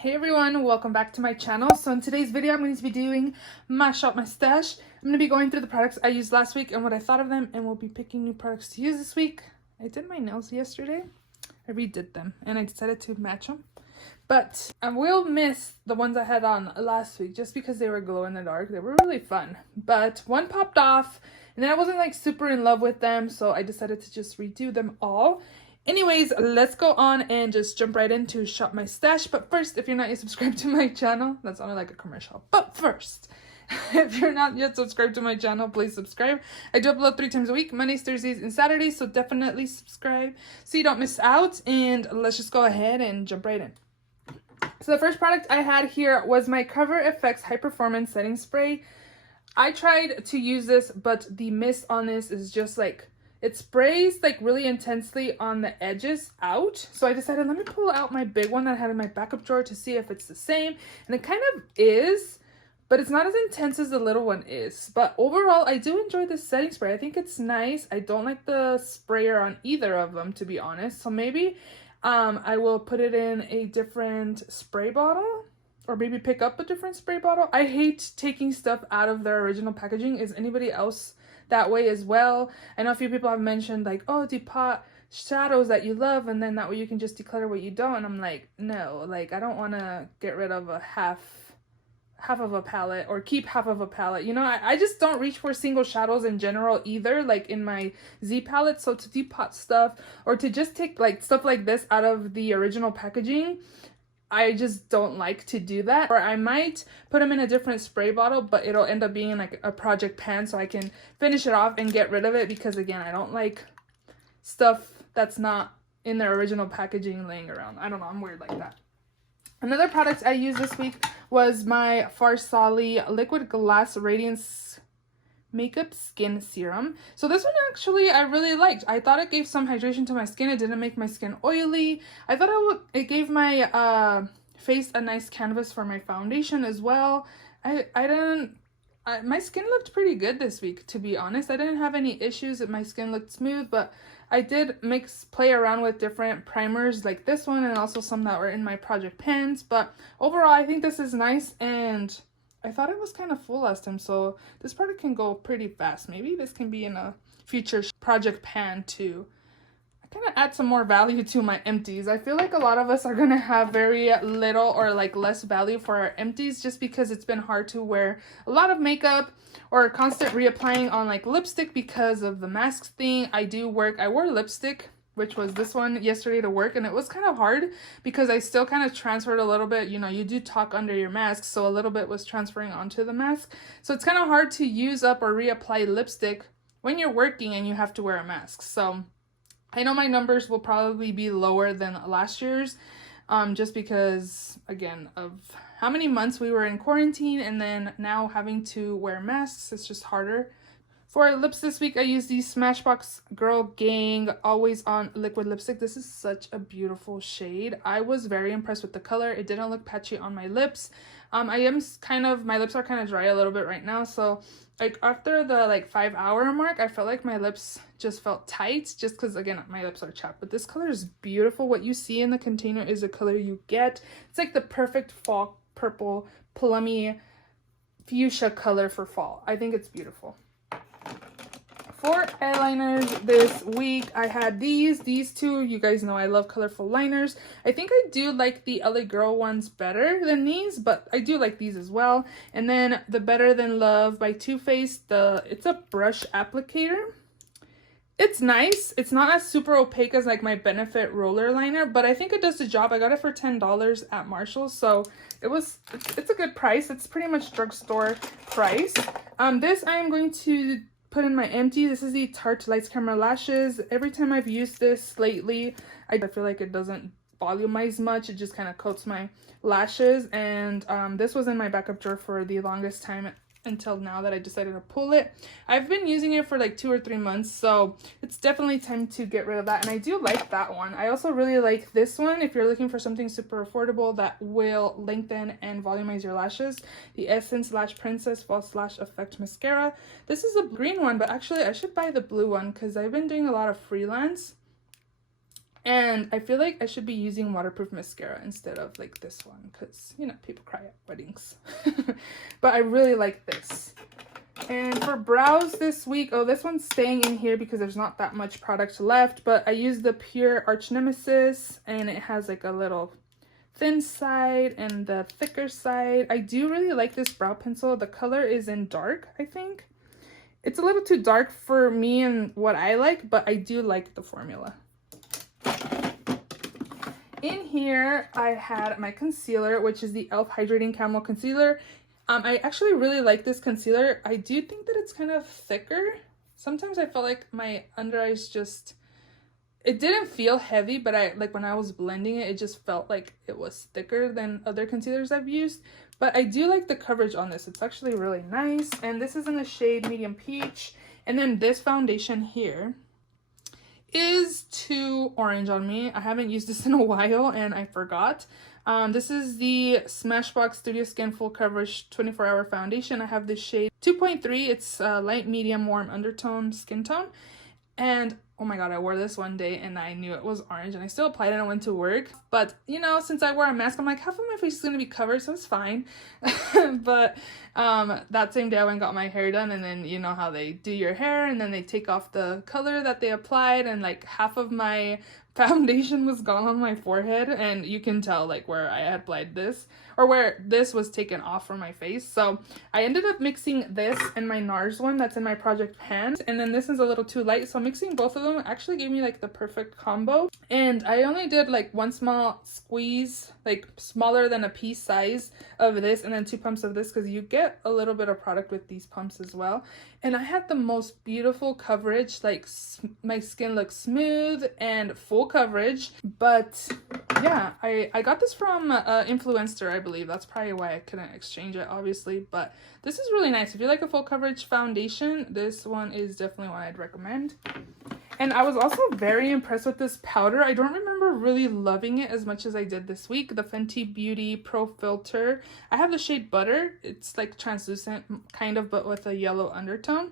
Hey everyone, welcome back to my channel. So in today's video, I'm going to be doing my shop, my stash. I'm going to be going through the products I used last week and what I thought of them, and we'll be picking new products to use this week. I did my nails yesterday. I redid them and I decided to match them. But I will miss the ones I had on last week just because they were glow in the dark. They were really fun. But one popped off and then I wasn't like super in love with them, so I decided to just redo them all. Anyways, let's go on and just jump right into shop my stash. But first, if you're not yet subscribed to my channel, that sounded like a commercial. But first, if you're not yet subscribed to my channel, please subscribe. I do upload 3 times a week, Mondays, Thursdays, and Saturdays, so definitely subscribe so you don't miss out. And let's just go ahead and jump right in. So the first product I had here was my Cover FX High Performance Setting Spray. I tried to use this, but the mist on this is just like, it sprays like really intensely on the edges out. So I decided, let me pull out my big one that I had in my backup drawer to see if it's the same. And it kind of is, but it's not as intense as the little one is. But overall, I do enjoy this setting spray. I think it's nice. I don't like the sprayer on either of them, to be honest. So maybe I will put it in a different spray bottle, or maybe pick up a different spray bottle. I hate taking stuff out of their original packaging. Is anybody else that way as well? I know a few people have mentioned like, oh, depot shadows that you love and then that way you can just declutter what you don't. And I'm like, no, like I don't want to get rid of a half of a palette or keep half of a palette. You know, I just don't reach for single shadows in general either, like in my Z palette. So to depot stuff or to just take like stuff like this out of the original packaging, I just don't like to do that. Or I might put them in a different spray bottle, but it'll end up being like a project pan so I can finish it off and get rid of it, because again, I don't like stuff that's not in their original packaging laying around. I don't know, I'm weird like that. Another product I used this week was my Farsali Liquid Glass Radiance Makeup Skin Serum. So this one actually I really liked. I thought it gave some hydration to my skin. It didn't make my skin oily. I thought it gave my face a nice canvas for my foundation as well. My skin looked pretty good this week, to be honest. I didn't have any issues. My skin looked smooth, but I did play around with different primers like this one and also some that were in my project pans. But overall, I think this is nice, and I thought it was kind of full last time, so this product can go pretty fast. Maybe this can be in a future project pan too. I kind of add some more value to my empties. I feel like a lot of us are going to have very little or like less value for our empties just because it's been hard to wear a lot of makeup or constant reapplying on like lipstick because of the masks thing. I wore lipstick, which was this one, yesterday to work, and it was kind of hard because I still kind of transferred a little bit. You know, you do talk under your mask, so a little bit was transferring onto the mask. So it's kind of hard to use up or reapply lipstick when you're working and you have to wear a mask. So I know my numbers will probably be lower than last year's, just because, again, of how many months we were in quarantine and then now having to wear masks, it's just harder. For lips this week, I used the Smashbox Girl Gang Always On Liquid Lipstick. This is such a beautiful shade. I was very impressed with the color. It didn't look patchy on my lips. My lips are kind of dry a little bit right now. So like after the like 5-hour mark, I felt like my lips just felt tight just because, again, my lips are chapped. But this color is beautiful. What you see in the container is the color you get. It's like the perfect fall purple, plummy, fuchsia color for fall. I think it's beautiful. For eyeliners this week, I had these two. You guys know I love colorful liners. I think I do like the LA Girl ones better than these, but I do like these as well. And then the Better Than Love by Too Faced, it's a brush applicator. It's nice. It's not as super opaque as like my Benefit roller liner, but I think it does the job. I got it for $10 at Marshall's, so it's a good price. It's pretty much drugstore price. This I am going to put in my empty. This is the Tarte Lights Camera Lashes. Every time I've used this lately, I feel like it doesn't volumize much. It just kind of coats my lashes, and this was in my backup drawer for the longest time until now that I decided to pull it. I've been using it for like 2 or 3 months, so it's definitely time to get rid of that. And I do like that one. I also really like this one if you're looking for something super affordable that will lengthen and volumize your lashes. The Essence Lash Princess False Lash Effect Mascara. This is a green one, but actually I should buy the blue one because I've been doing a lot of freelance And I feel like I should be using waterproof mascara instead of like this one because, you know, people cry at weddings. But I really like this. And for brows this week, oh, this one's staying in here because there's not that much product left, but I used the Pure Arch Nemesis, and it has like a little thin side and the thicker side. I do really like this brow pencil. The color is in dark, I think. It's a little too dark for me and what I like, but I do like the formula. In here, I had my concealer, which is the e.l.f. Hydrating Camel Concealer. I actually really like this concealer. I do think that it's kind of thicker. Sometimes I felt like my under eyes just, it didn't feel heavy, but like when I was blending it, it just felt like it was thicker than other concealers I've used. But I do like the coverage on this. It's actually really nice. And this is in the shade Medium Peach. And then this foundation here is too orange on me. I haven't used this in a while and I forgot. This is the Smashbox Studio Skin Full Coverage 24-Hour Foundation. I have this shade 2.3. It's light, medium, warm undertone skin tone. And oh my god, I wore this one day and I knew it was orange and I still applied it and I went to work. But, you know, since I wear a mask, I'm like, half of my face is going to be covered, so it's fine. But that same day I went and got my hair done, and then you know how they do your hair and then they take off the color that they applied, and like half of my foundation was gone on my forehead, and you can tell like where I had applied this or where this was taken off from my face. So I ended up mixing this and my NARS one that's in my project pan, and then this is a little too light, so mixing both of them actually gave me like the perfect combo. And I only did like one small squeeze, like smaller than a pea size of this, and then 2 pumps of this because you get a little bit of product with these pumps as well. And I had the most beautiful coverage, like my skin looks smooth and full coverage. But yeah, I got this from Influenster, I believe. That's probably why I couldn't exchange it, obviously. But this is really nice. If you like a full coverage foundation, this one is definitely one I'd recommend. And I was also very impressed with this powder. I don't remember really loving it as much as I did this week. The Fenty Beauty Pro Filter. I have the shade Butter. It's like translucent, kind of, but with a yellow undertone.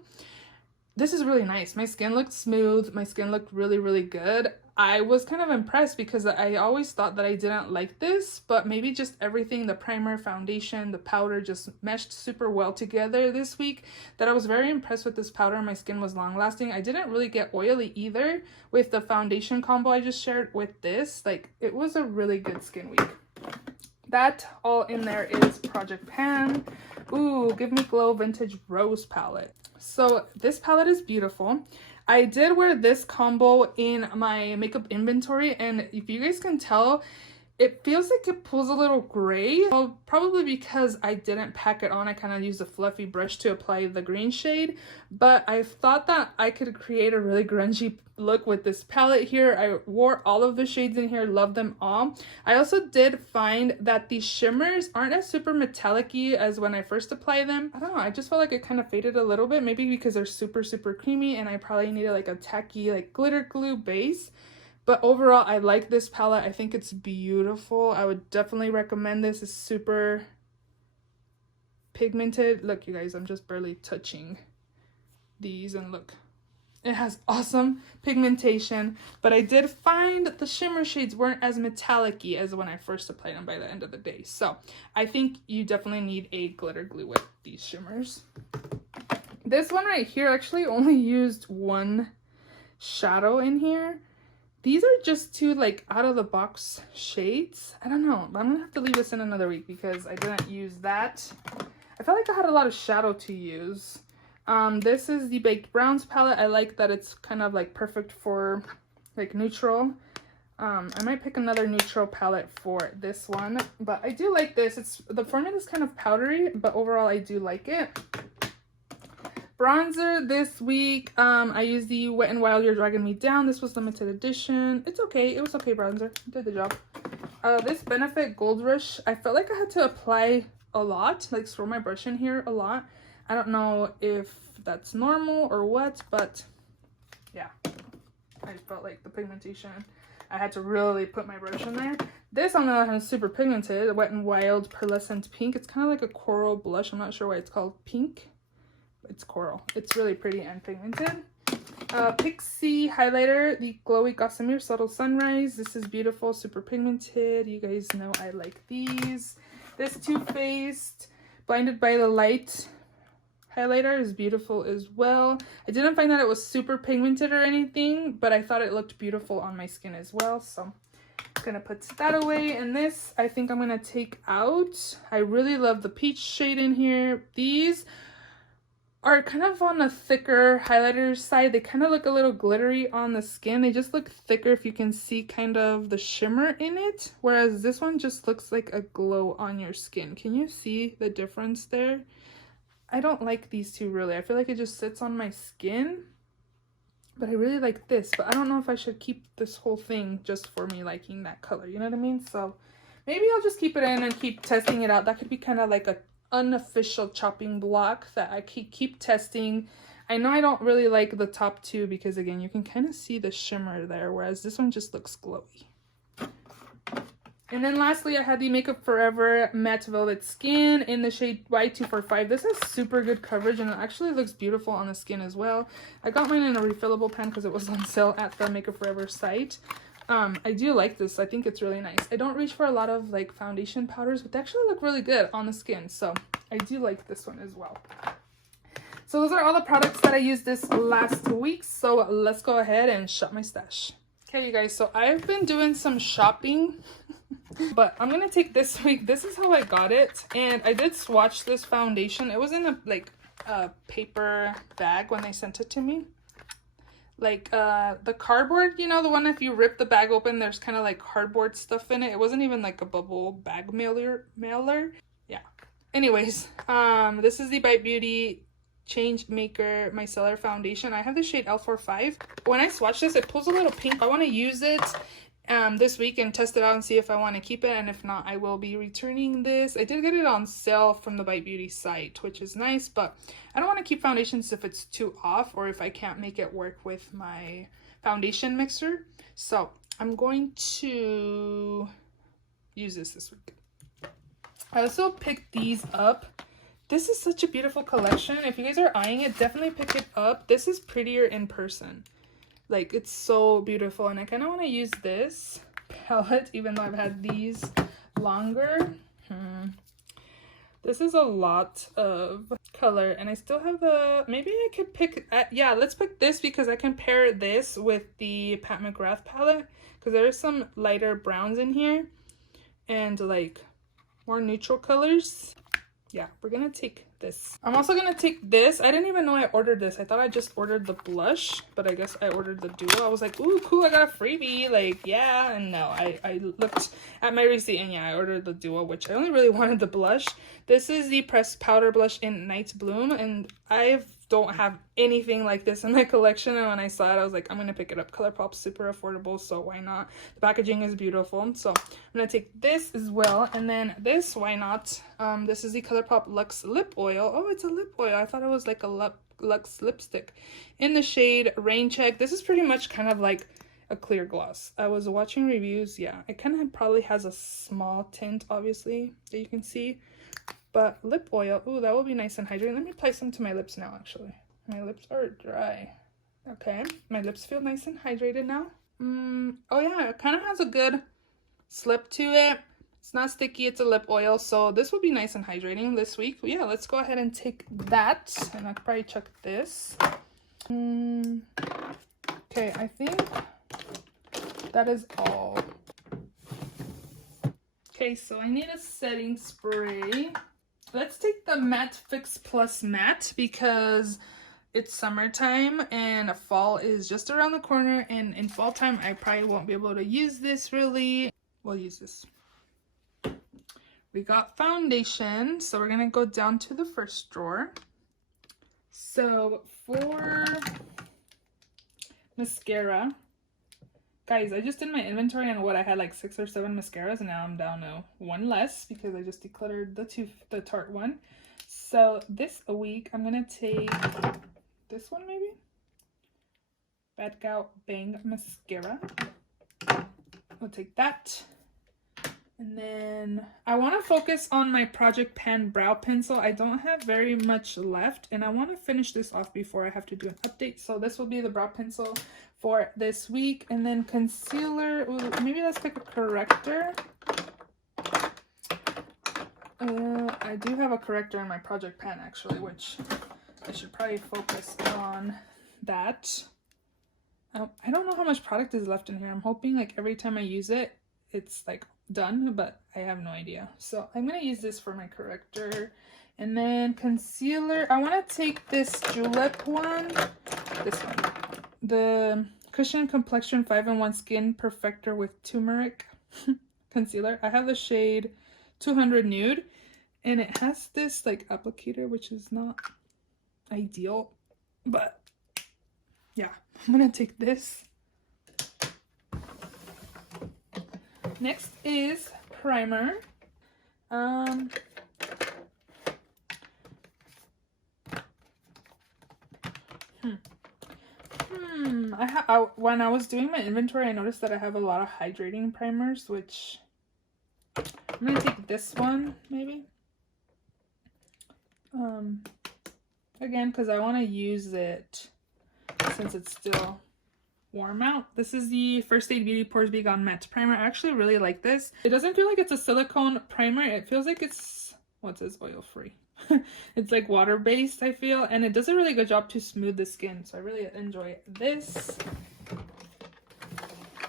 This is really nice. My skin looked smooth. My skin looked really, really good. I was kind of impressed because I always thought that I didn't like this, but maybe just everything, the primer, foundation, the powder just meshed super well together this week, that I was very impressed with this powder. My skin was long lasting. I didn't really get oily either with the foundation combo I just shared with this. Like, it was a really good skin week. That all in there is Project Pan. Ooh, Give Me Glow Vintage Rose palette. So this palette is beautiful. I did wear this combo in my makeup inventory, and if you guys can tell, it feels like it pulls a little gray. Well, probably because I didn't pack it on. I kind of used a fluffy brush to apply the green shade, but I thought that I could create a really grungy look with this palette here. I wore all of the shades in here, love them all. I also did find that these shimmers aren't as super metallic-y as when I first applied them. I don't know, I just felt like it kind of faded a little bit, maybe because they're super, super creamy and I probably needed like a tacky like glitter glue base. But overall, I like this palette. I think it's beautiful. I would definitely recommend this. It's super pigmented. Look, you guys, I'm just barely touching these, and look. It has awesome pigmentation, but I did find the shimmer shades weren't as metallic-y as when I first applied them by the end of the day. So I think you definitely need a glitter glue with these shimmers. This one right here actually only used one shadow in here. These are just two like out of the box shades. I don't know, but I'm gonna have to leave this in another week because I didn't use that. I felt like I had a lot of shadow to use. This is the Baked Browns palette. I like that it's kind of like perfect for like neutral. I might pick another neutral palette for this one, but I do like this. It's the formula is kind of powdery, but overall I do like it. Bronzer this week, I used the Wet n Wild You're Dragging Me Down. This was limited edition. It's okay. It was okay bronzer. It did the job. This Benefit Gold Rush, I felt like I had to apply a lot, like swirl my brush in here a lot. I don't know if that's normal or what, but yeah, I felt like the pigmentation, I had to really put my brush in there. This on the other hand is super pigmented, Wet n Wild Pearlescent Pink. It's kind of like a coral blush. I'm not sure why it's called pink. It's coral. It's really pretty and pigmented. Pixie highlighter, the Glowy Gossamer Subtle Sunrise. This is beautiful, super pigmented. You guys know I like these. This Too Faced Blinded by the Light highlighter is beautiful as well. I didn't find that it was super pigmented or anything, but I thought it looked beautiful on my skin as well. So I'm gonna put that away. And this, I think I'm gonna take out. I really love the peach shade in here. These are kind of on a thicker highlighter side. They kind of look a little glittery on the skin. They just look thicker if you can see kind of the shimmer in it. Whereas this one just looks like a glow on your skin. Can you see the difference there? I don't like these two really. I feel like it just sits on my skin. But I really like this. But I don't know if I should keep this whole thing just for me liking that color. You know what I mean? So maybe I'll just keep it in and keep testing it out. That could be kind of like a unofficial chopping block that I keep testing. I know I don't really like the top two because again you can kind of see the shimmer there, whereas this one just looks glowy. And then lastly I had the Makeup Forever Matte Velvet Skin in the shade Y245. This has super good coverage and it actually looks beautiful on the skin as well. I got mine in a refillable pan because it was on sale at the Makeup Forever site. I do like this. I think it's really nice. I don't reach for a lot of like foundation powders, but they actually look really good on the skin. So I do like this one as well. So those are all the products that I used this last week. So let's go ahead and shop my stash. Okay, you guys, so I've been doing some shopping, but I'm going to take this week. This is how I got it. And I did swatch this foundation. It was in a paper bag when they sent it to me. Like the cardboard, you know, the one if you rip the bag open, there's kind of like cardboard stuff in it. It wasn't even like a bubble bag mailer. Yeah. Anyways, this is the Bite Beauty Change Maker Micellar Foundation. I have the shade L45. When I swatch this, it pulls a little pink. I want to use it this week and test it out and see if I want to keep it, and if not, I will be returning this. I did get it on sale from the Bite Beauty site, which is nice, but I don't want to keep foundations if it's too off or if I can't make it work with my foundation mixer. So I'm going to use this week. I also picked these up. This is such a beautiful collection. If you guys are eyeing it, definitely pick it up. This is prettier in person. Like, it's so beautiful. And I kind of want to use this palette, even though I've had these longer. This is a lot of color. And I still have the... Maybe I could pick... yeah, let's pick this because I can pair this with the Pat McGrath palette. Because there are some lighter browns in here. And, like, more neutral colors. Yeah, we're gonna take this. I'm also gonna take this. I didn't even know I ordered this. I thought I just ordered the blush, but I guess I ordered the duo. I was like, ooh, cool, I got a freebie. Like, yeah, and no, I looked at my receipt and yeah, I ordered the duo, which I only really wanted the blush. This is the pressed powder blush in Night Bloom, and I don't have anything like this in my collection, and when I saw it I was like, I'm gonna pick it up. Colourpop's super affordable, so why not? The packaging is beautiful, so I'm gonna take this as well. And then this, why not? This is the Colourpop Luxe Lip Oil. Oh, it's a lip oil. I thought it was like a Luxe lipstick in the shade Rain Check. This is pretty much kind of like a clear gloss. I was watching reviews. Yeah, it kind of probably has a small tint, obviously, that you can see. But lip oil, ooh, that will be nice and hydrating. Let me apply some to my lips now, actually. My lips are dry. Okay, my lips feel nice and hydrated now. Oh yeah, it kind of has a good slip to it. It's not sticky, it's a lip oil, so this will be nice and hydrating this week. Yeah, let's go ahead and take that, and I'll probably chuck this. Okay, I think that is all. Okay, so I need a setting spray. Let's take the Matte Fix Plus Matte because it's summertime and fall is just around the corner, and in fall time I probably won't be able to use this really. We'll use this. We got foundation, so we're gonna go down to the first drawer. So for mascara, guys, I just did my inventory on what I had, like 6 or 7 mascaras, and now I'm down to 1 less because I just decluttered the Tarte one. So this week I'm gonna take this one, maybe Bad Gal Bang Mascara. We'll take that. And then I want to focus on my Project Pan brow pencil. I don't have very much left, and I want to finish this off before I have to do an update. So this will be the brow pencil for this week. And then concealer. Ooh, maybe let's pick a corrector. I do have a corrector in my Project Pan actually, which I should probably focus on that. I don't know how much product is left in here. I'm hoping like every time I use it, it's like done, but I have no idea. So I'm gonna use this for my corrector. And then concealer, I want to take this Julep one, this one, the Cushion Complexion 5-in-1 Skin Perfector with Turmeric concealer. I have the shade 200 Nude, and it has this like applicator, which is not ideal, but yeah, I'm gonna take this. Next is primer. When I was doing my inventory, I noticed that I have a lot of hydrating primers, which I'm gonna take this one maybe. Again, because I want to use it since it's still warm out. This is the First Aid Beauty Pores Be Gone Matte Primer. I actually really like this. It doesn't feel like it's a silicone primer. It feels like it's, what says oil free? It's like water based, I feel, and it does a really good job to smooth the skin. So I really enjoy this.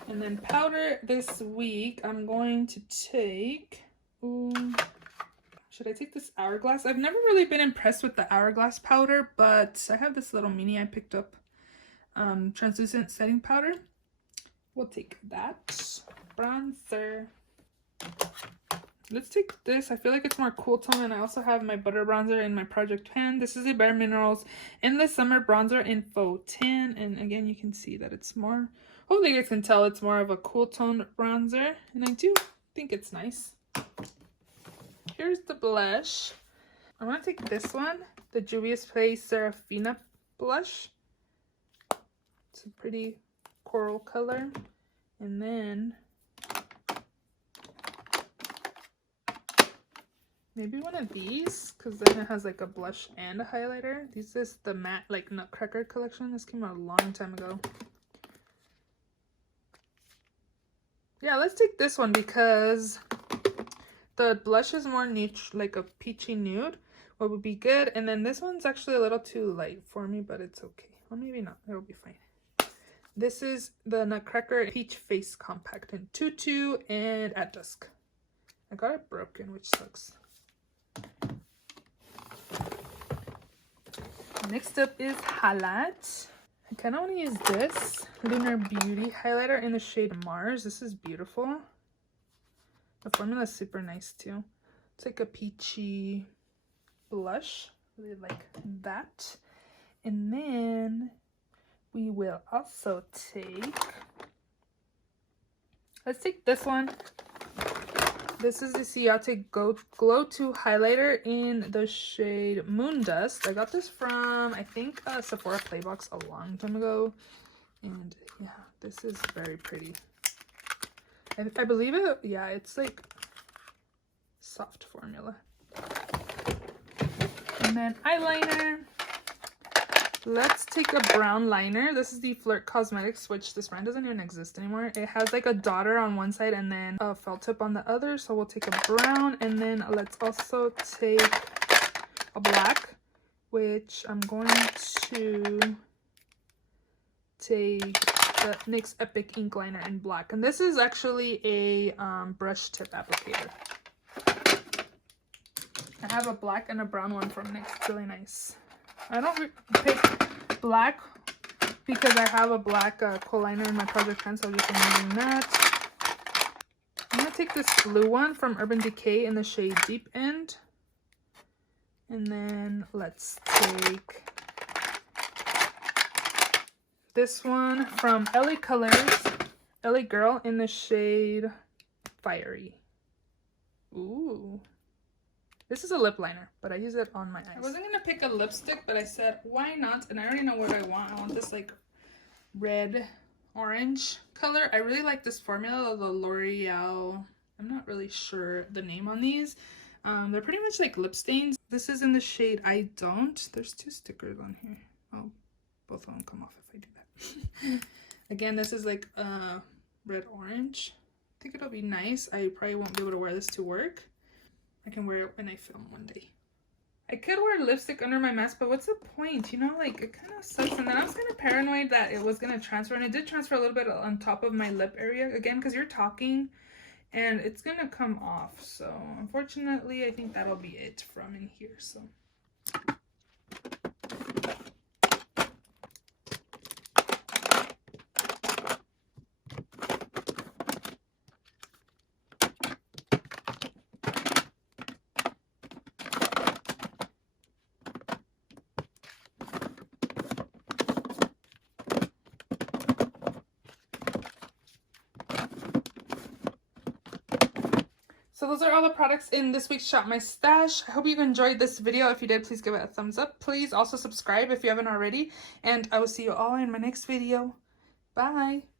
And then powder this week, I'm going to take, should I take this Hourglass? I've never really been impressed with the Hourglass powder, but I have this little mini I picked up, translucent setting powder. We'll take that. Bronzer. Let's take this. I feel like it's more cool tone, and I also have my butter bronzer in my Project Pan. This is the Bare Minerals Endless Summer Bronzer in Faux Tan, and again, you can see that it's more, hopefully you guys can tell it's more of a cool tone bronzer, and I do think it's nice. Here's the blush. I'm gonna take this one, the Juvia's Place Serafina blush. It's a pretty coral color. And then maybe one of these, because then it has like a blush and a highlighter. This is the matte like Nutcracker collection. This came out a long time ago. Yeah, let's take this one because the blush is more niche, like a peachy nude, what would be good. And then this one's actually a little too light for me, but it's okay. Or maybe not, it'll be fine. This is the Nutcracker Peach Face Compact in Tutu and At Dusk. I got it broken, which sucks. Next up is highlight. I kind of want to use this Lunar Beauty highlighter in the shade Mars. This is beautiful. The formula is super nice too. It's like a peachy blush. Really like that. And then we will also take, let's take this one. This is the Ciate Glow 2 highlighter in the shade Moon Dust. I got this from, I think, Sephora Playbox a long time ago. And yeah, this is very pretty. I believe it, yeah, it's like soft formula. And then eyeliner. Let's take a brown liner. This is the Flirt Cosmetics, which this brand doesn't even exist anymore. It has like a daughter on one side and then a felt tip on the other. So we'll take a brown, and then let's also take a black, which I'm going to take the NYX Epic Ink Liner in black. And this is actually a brush tip applicator. I have a black and a brown one from NYX. It's really nice. I don't pick black because I have a black kohl liner in my Project Pan, so I'll just be using that. I'm going to take this blue one from Urban Decay in the shade Deep End. And then let's take this one from LA Colors, LA Girl in the shade Fiery. Ooh. This is a lip liner, but I use it on my eyes. I wasn't going to pick a lipstick, but I said, why not? And I already know what I want. I want this like red orange color. I really like this formula, the L'Oreal I'm not really sure the name on these. They're pretty much like lip stains. This is in the shade I Don't. There's 2 stickers on here. Oh, both of them come off if I do that. Again, this is like red orange. I think it'll be nice. I probably won't be able to wear this to work. I can wear it when I film one day. I could wear lipstick under my mask, but what's the point? You know, like, it kind of sucks. And then I was kind of paranoid that it was going to transfer. And it did transfer a little bit on top of my lip area. Again, because you're talking and it's going to come off. So, unfortunately, I think that'll be it from in here. So. So those are all the products in this week's Shop My Stash. I hope you enjoyed this video. If you did, please give it a thumbs up. Please also subscribe if you haven't already. And I will see you all in my next video. Bye!